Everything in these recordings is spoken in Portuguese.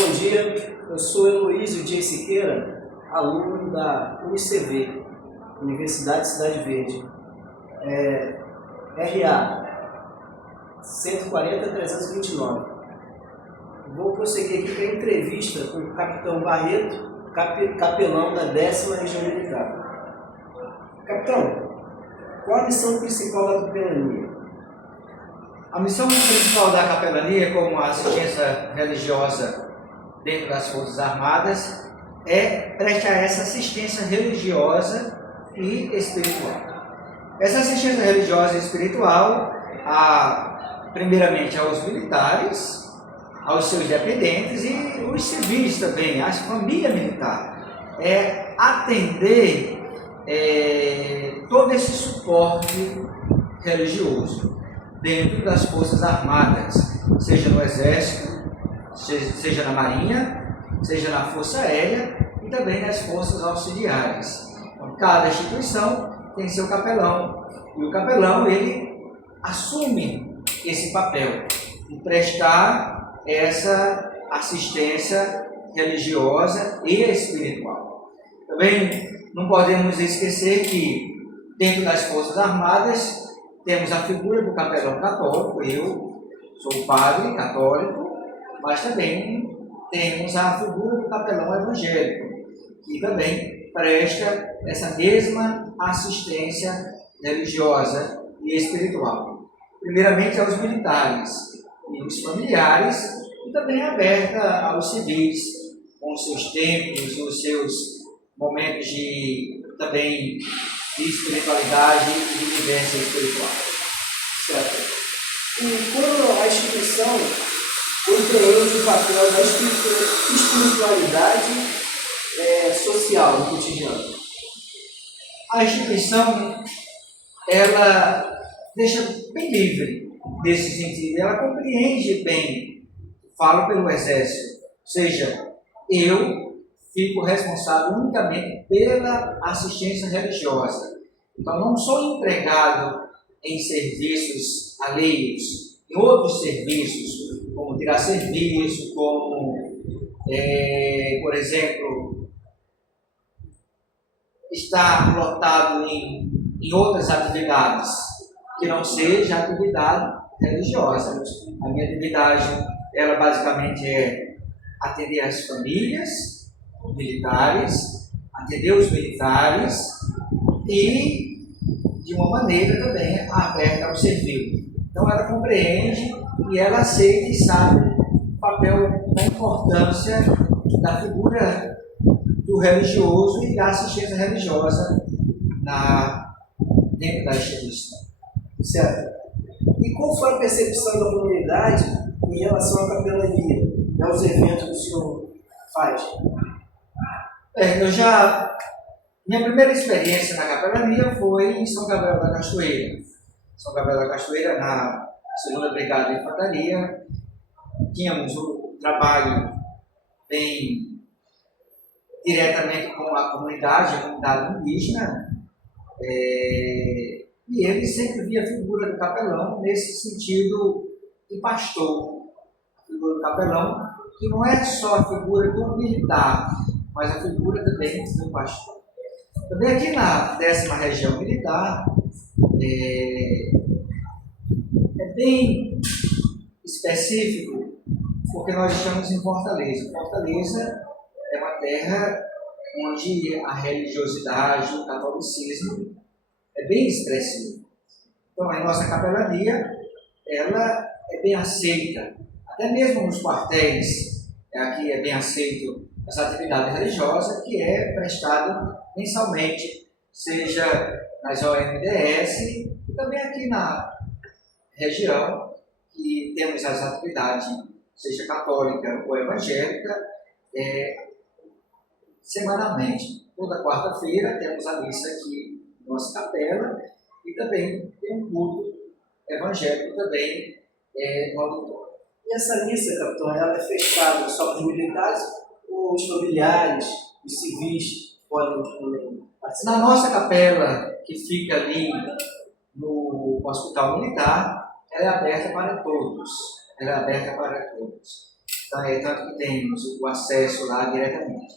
Bom dia, eu sou Heloísio Dias Siqueira, aluno da UniCV, Universidade Cidade Verde. RA 140-329. Vou prosseguir aqui com a entrevista com o Capitão Barreto, capelão da 10ª Região Militar. Capitão, qual a missão principal da capelania? A missão principal da capelania, como assistência religiosa dentro das Forças Armadas, é prestar essa assistência religiosa e espiritual. Essa assistência religiosa e espiritual, primeiramente aos militares, aos seus dependentes e os civis também, a família militar. É atender todo esse suporte religioso dentro das Forças Armadas, seja no Exército, seja na Marinha, seja na Força Aérea e também nas Forças Auxiliares. Então, cada instituição tem seu capelão e o capelão ele assume esse papel de prestar essa assistência religiosa e espiritual. Também não podemos esquecer que dentro das Forças Armadas temos a figura do capelão católico. Eu sou padre católico, mas também temos a figura do capelão evangélico, que também presta essa mesma assistência religiosa e espiritual. Primeiramente aos militares e os familiares, e também aberta aos civis, com os seus templos e os seus momentos de espiritualidade e de vivência espiritual. Certo. E quando a instituição compreende o papel da espiritualidade social no cotidiano? A instituição, ela deixa bem livre nesse sentido, ela compreende bem, falo pelo Exército, ou seja, eu fico responsável unicamente pela assistência religiosa. Então, não sou empregado em serviços alheios, em outros serviços, como tirar serviço, como, por exemplo, estar lotado em outras atividades, que não seja atividade religiosa. A minha atividade, ela basicamente é atender as famílias militares, atender os militares e, de uma maneira também aberta ao serviço. Então ela compreende e ela aceita e sabe o papel da importância da figura do religioso e da assistência religiosa dentro da instituição. Certo. E qual foi a percepção da comunidade em relação à capelania e aos eventos que o senhor faz? Minha primeira experiência na capelania foi em São Gabriel da Cachoeira. São Gabriel da Cachoeira, na 2ª Brigada de Infantaria, tínhamos um trabalho bem diretamente com a comunidade indígena, e ele sempre via a figura do capelão nesse sentido de pastor. A figura do capelão, que não é só a figura do militar, mas a figura também do pastor. Também aqui na 10ª Região Militar, é bem específico, porque nós estamos em Fortaleza. Fortaleza é uma terra onde a religiosidade, o catolicismo é bem expressivo. Então a nossa capelania, ela é bem aceita, até mesmo nos quartéis, aqui é bem aceito essa atividade religiosa que é prestada mensalmente, seja nas OMDS e também aqui na região, que temos as atividades, seja católica ou evangélica, semanalmente. Toda quarta-feira temos a missa aqui na nossa capela e também tem um culto evangélico também no auditório. E essa missa, capitão, ela é fechada só para os militares ou os familiares, os civis podem também participar? Na nossa capela, que fica ali no Hospital Militar, ela é aberta para todos. Então, tanto que temos o acesso lá diretamente.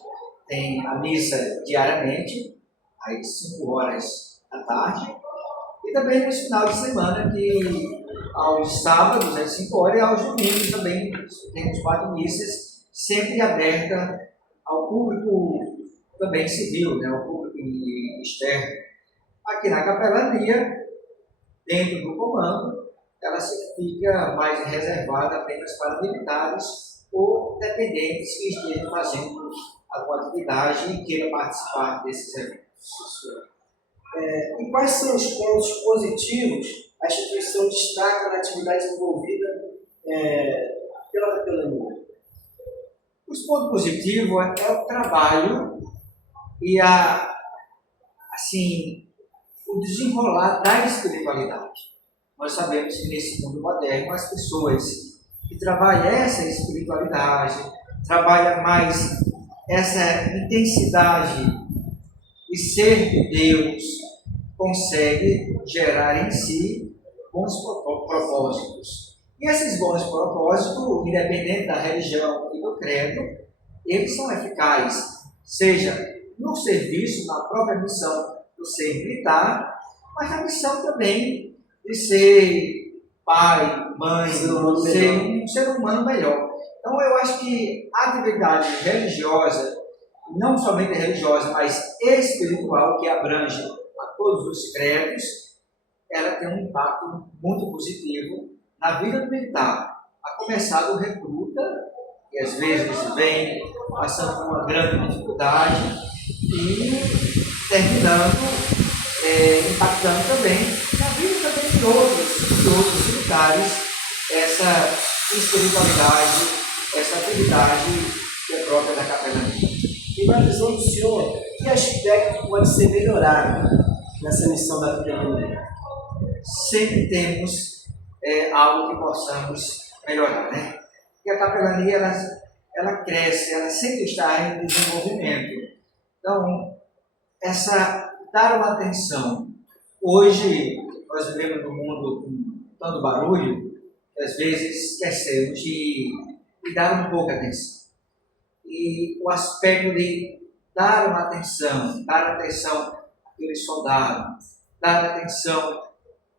Tem a missa diariamente, às 5 horas da tarde, e também nos finais de semana, que aos sábados, às 5 horas, e aos domingos também temos 4 missas, sempre aberta ao público também civil, né, ao público externo. Aqui na capelania, dentro do comando, ela fica mais reservada apenas para militares ou dependentes que estejam fazendo alguma atividade e queiram participar desses eventos. E quais são os pontos positivos a instituição destaca na atividade desenvolvida pela capelania? Os pontos positivos é o trabalho e o desenrolar da espiritualidade. Nós sabemos que nesse mundo moderno as pessoas que trabalham essa espiritualidade, trabalham mais essa intensidade de ser de Deus, consegue gerar em si bons propósitos. E esses bons propósitos, independente da religião e do credo, eles são eficazes, seja no serviço, na própria missão do ser militar, mas na missão também de ser pai, mãe, ser um ser humano melhor. Então eu acho que a atividade religiosa, não somente religiosa, mas espiritual, que abrange a todos os credos, ela tem um impacto muito positivo na vida do militar, a começar do recruta, que às vezes vem passando por uma grande dificuldade, e terminando impactando também na vida também de outros militares, essa espiritualidade, essa atividade que é própria da capelania. E na visão do senhor, que aspecto pode ser melhorado nessa missão da capelania? Sempre temos algo que possamos melhorar, né? E a capelania, ela cresce, ela sempre está em desenvolvimento. Então, dar uma atenção. Hoje, nós vivemos num mundo com tanto barulho, que às vezes esquecemos de dar um pouco de atenção. E o aspecto de dar atenção àquele soldado, dar atenção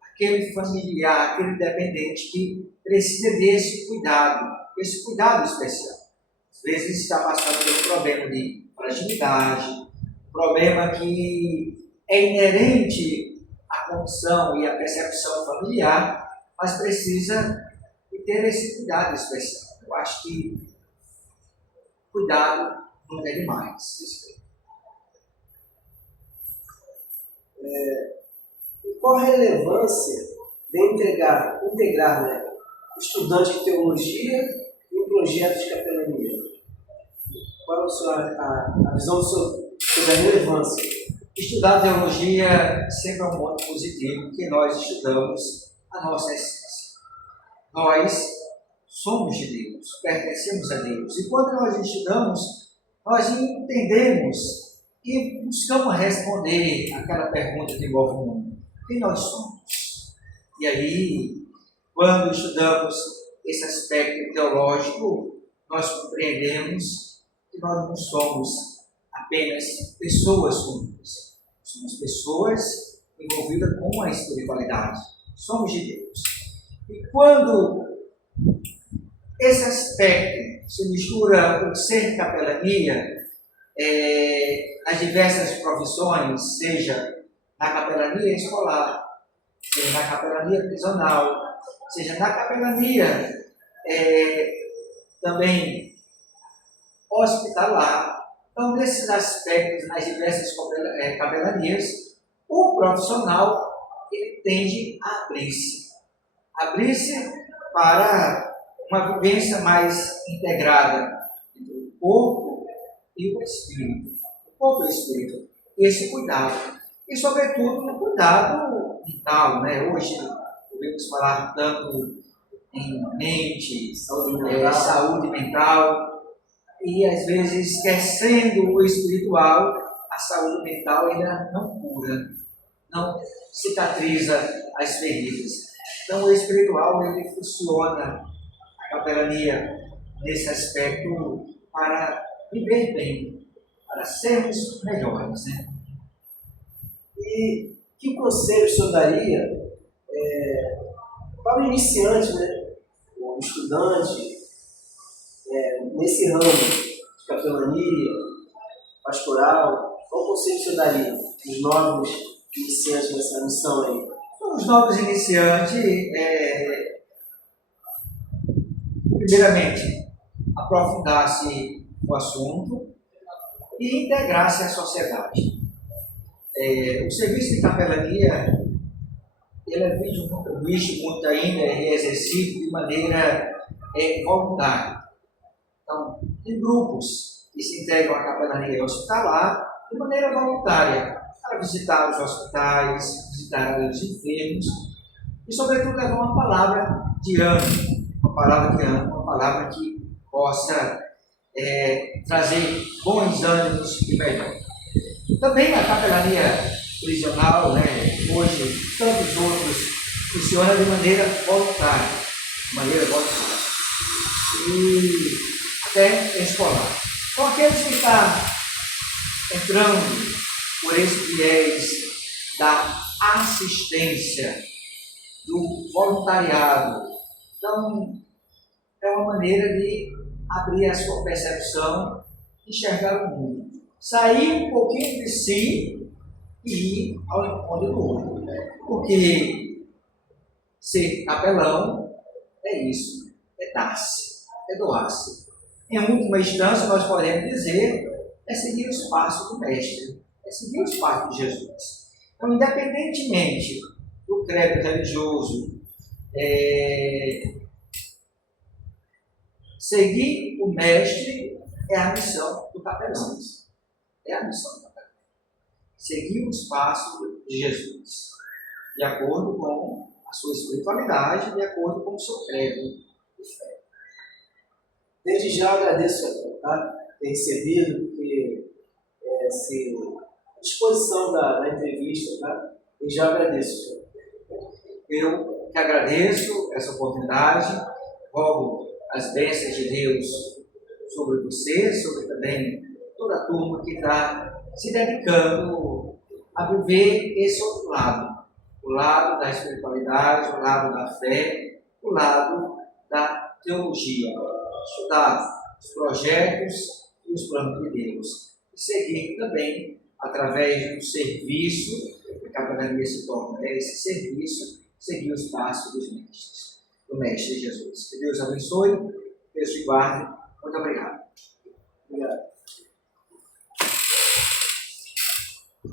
àquele familiar, àquele dependente que precisa desse cuidado especial. Às vezes está passando por um problema de fragilidade, problema que é inerente à condição e à percepção familiar, mas precisa de ter esse cuidado especial. Eu acho que cuidado não é demais. E qual a relevância de integrar estudante de teologia em projetos de capelania? Qual é a visão do senhor sobre a relevância? Estudar teologia sempre é um ponto positivo, porque nós estudamos a nossa essência. Nós somos de Deus, pertencemos a Deus. E quando nós estudamos, nós entendemos e buscamos responder aquela pergunta que envolve o mundo. Quem nós somos? E aí, quando estudamos esse aspecto teológico, nós compreendemos que nós não somos apenas pessoas comuns. Somos pessoas envolvidas com a espiritualidade. Somos de Deus. E quando esse aspecto se mistura com ser capelania, nas diversas profissões, seja na capelania escolar, seja na capelania prisional, seja na capelania também hospitalar. Então, nesses aspectos, nas diversas capelanias, o profissional ele tende a abrir-se para uma vivência mais integrada entre o corpo e o espírito. O corpo e o espírito. Esse cuidado. E, sobretudo, o cuidado mental, né? Hoje, podemos falar tanto em mente, saúde mental, e às vezes esquecendo o espiritual, a saúde mental ainda não cura, não cicatriza as feridas. Então o espiritual ele funciona, a capelania nesse aspecto para viver bem, para sermos melhores, né? E que conselho o senhor daria para o iniciante, né? O estudante, nesse ramo de capelania, pastoral? Qual conselho o senhor daria aos novos iniciantes nessa missão aí? Os novos iniciantes, primeiramente, aprofundar-se no assunto e integrar-se à sociedade. O serviço de capelania ele é visto muito ainda e exercido de maneira voluntária. Então, tem grupos que se integram à capelania hospitalar de maneira voluntária, para visitar os hospitais, visitar os enfermos e, sobretudo, levar uma palavra de ânimo, uma palavra que possa trazer bons ânimos e melhor. Também a capelania prisional, né, hoje, tantos outros, funciona de maneira voluntária, e até escolar. Então, aqueles que estão entrando por esse viés da assistência, do voluntariado, então, é uma maneira de abrir a sua percepção, enxergar o mundo, sair um pouquinho de si e ir ao encontro do outro. Porque ser capelão é isso, é dar-se, é doar-se. Em última instância, nós podemos dizer, é seguir os passos do Mestre, é seguir os passos de Jesus. Então, independentemente do credo religioso, seguir o Mestre é a missão do capelão. É a missão do capelão. Seguir os passos de Jesus, de acordo com a sua espiritualidade, de acordo com o seu credo de fé. Desde já agradeço a ter recebido, porque a disposição da entrevista, tá? E já agradeço. Eu que agradeço essa oportunidade, rogo as bênçãos de Deus sobre você, sobre também toda a turma que está se dedicando a viver esse outro lado, o lado da espiritualidade, o lado da fé, o lado da teologia, estudar os projetos e os planos de Deus, e seguir também através do serviço, que a capelania se torna esse serviço, seguir os passos dos mestres, do Mestre Jesus. Que Deus abençoe, Deus te guarde. Muito obrigado.